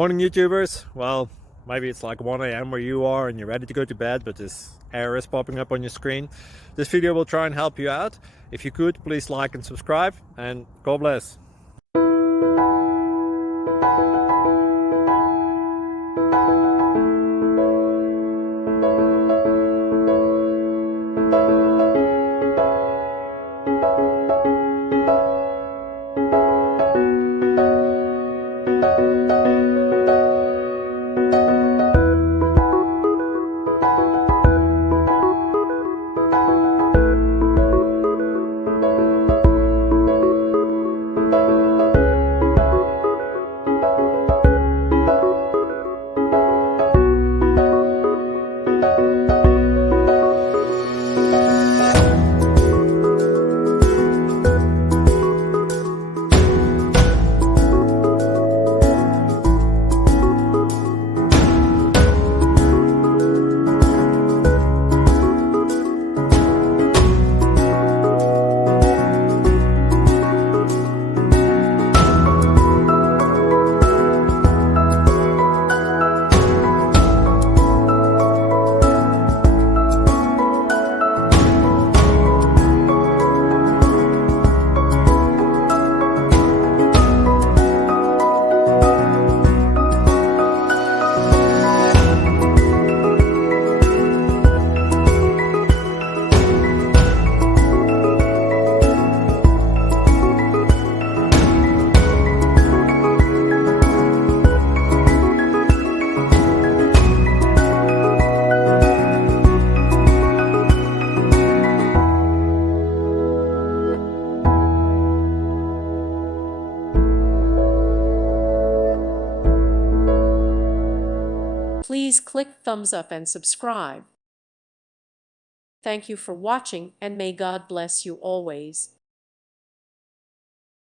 Morning, YouTubers. Well, maybe it's like 1 a.m. where you are and you're ready to go to bed, but this error is popping up on your screen. This video will try and help you out. If you could, please like and subscribe, and God bless. Please click thumbs up and subscribe. Thank you for watching, and may God bless you always.